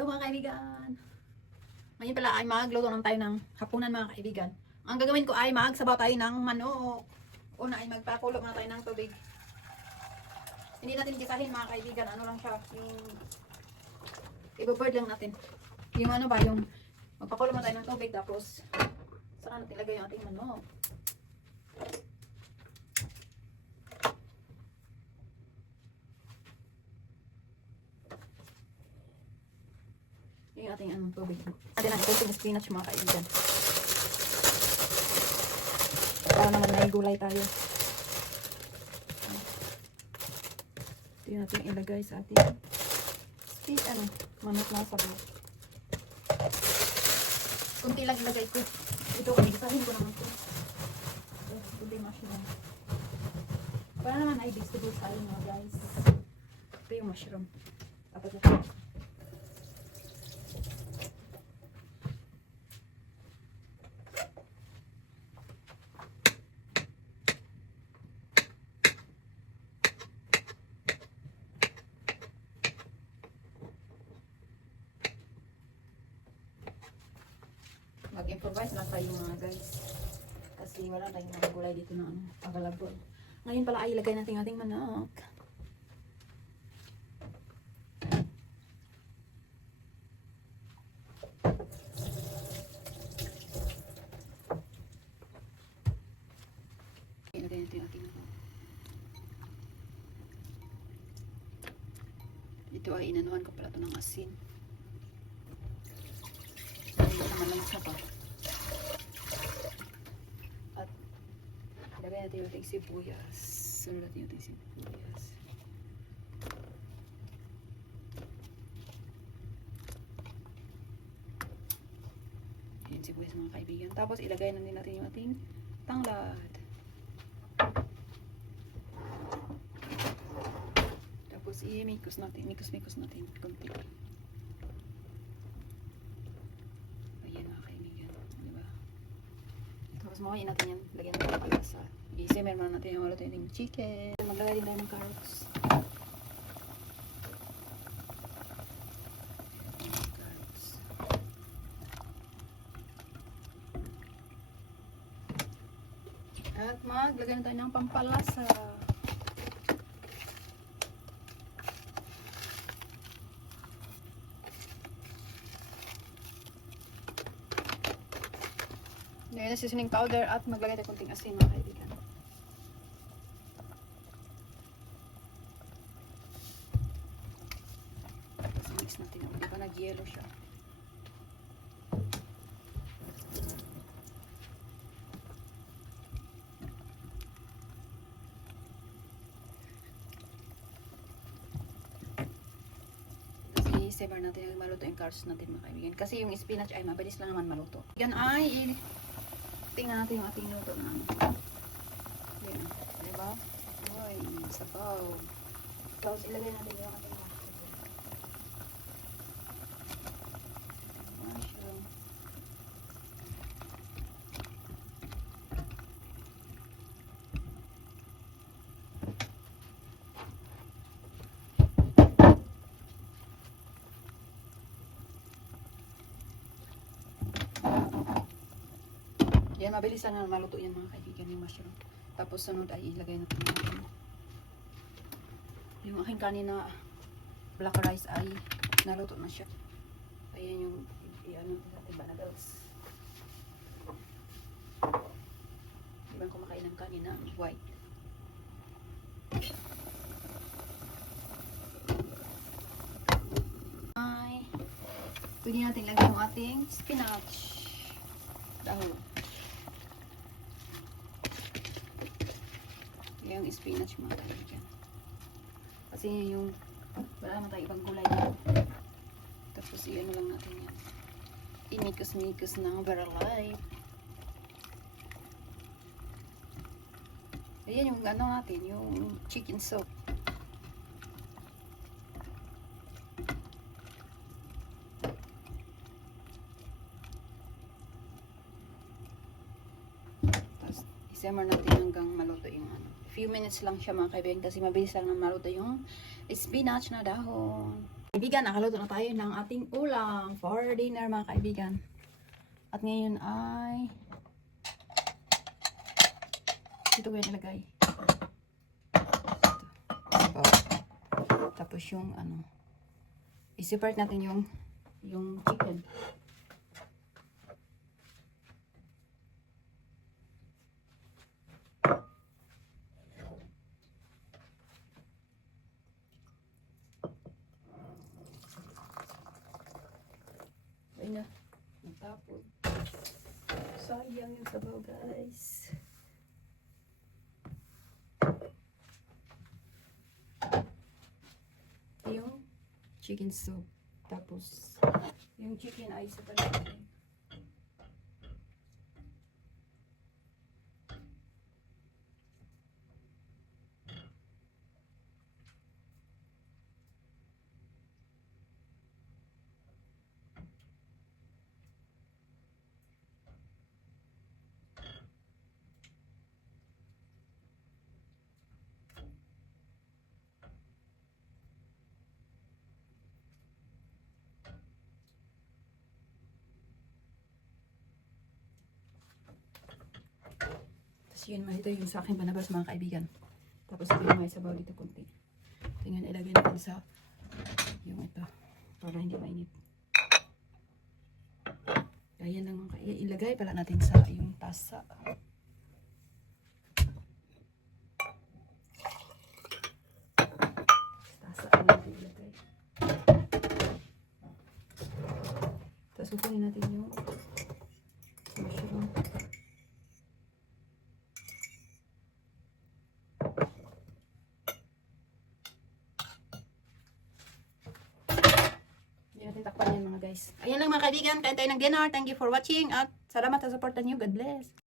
Hello mga kaibigan. Ngayon pala ay magluto ng tayo ng hapunan mga kaibigan. Ang gagawin ko ay magsabaw tayo ng manok. Una ay magpakulo muna tayo ng tubig. Hindi natin gisahin mga kaibigan. Ano lang siya, yung i-boil lang natin. Yung ano ba, yung magpakulo muna tayo ng tubig tapos saka natin ilagay yung ating manok. Yung ating anong tubig. Atin ang ikunting spinach mga kaibigan. Para naman may gulay tayo. Ito yung ating ilagay sa ating manok na sabaw. Kunti lang ilagay ko. Ito kami, isahin ko naman ito. Kunti mushroom. Para naman ay vegetables tayo mga guys. Ito yung mushroom. Tapos ito. Mag-improvise lang tayo mga guys. Kasi wala tayong mga gulay dito na available. Ngayon pala ay ilagay natin ating manok. Ilagay natin ating manok. Ito ay inanuhan ko pala ito ng asin. Malansa pa. At ilagay natin yung ating sibuyas. Sunod natin yung ating sibuyas. Ayan sibuyas mga kaibigan. Tapos ilagay na din natin yung ating tanglad. Tapos i-mikos natin. Mikos natin. Kunti. Makuhin natin yan. Lagyan natin ng palasa. I-simmer muna natin yung maluto yung chicken. Maglagay din tayo ng carrots. At maglagay na tayo ng pampalasa. Lagyan na seasoning powder at maglagay tayo konting asin mga kaibigan. Tapos mix natin yung diba nag-yellow siya. Tapos i-simmer natin yung maluto yung carrots natin mga kaibigan. Kasi yung spinach ay mabilis lang naman maluto. Yan ay tingnan natin yung ating luto na. Yan. Diba? Uy, sabaw. Tapos ilagay natin yung ating mushroom. Yan, mabilis lang na maluto yan mga kaibigan yung mushroom. Tapos sunod ay ilagay natin yung aking kanina black rice ay naluto na siya. Ayan yung i-ano natin ba na girls. Ibang kumakain ng kanina white. Ay, pwede natin lagyan yung ating spinach. Dahon. Yung spinach mga kaibigan. Kasi yung wala naman tayo ibang gulay dito. Tapos i-ano lang natin yan. I-mikos-mikos ng Verilife. Ayan yung ano natin, yung chicken soup. Tapos i-simmer natin hanggang maluto yung ano. Few minutes lang siya mga kaibigan kasi mabilis lang na maluto yung spinach na dahon. Kaibigan, nakaluto na tayo ng ating ulam for dinner mga kaibigan. At ngayon ay ito ko yung ilagay. Ito. Tapos yung ano, i-separate natin yung chicken. Ayun na, natapon. Sayang yung sabaw guys. Yung chicken soup. Tapos, yung chicken ay separate natin. Yun, ito yung sa akin panabas mga kaibigan. Tapos ito yung may sabaw dito konti. Tingnan, ilagay natin sa yung ito para hindi mainit. Kaya lang ilagay pala natin sa yung tasa. Tasa natin ilagay. Tapos kukunin natin yung mushroom. Takpan yan mga guys. Ayan lang mga kaibigan, kain tayo ng dinner. Thank you for watching at salamat sa supportan niyo. God bless.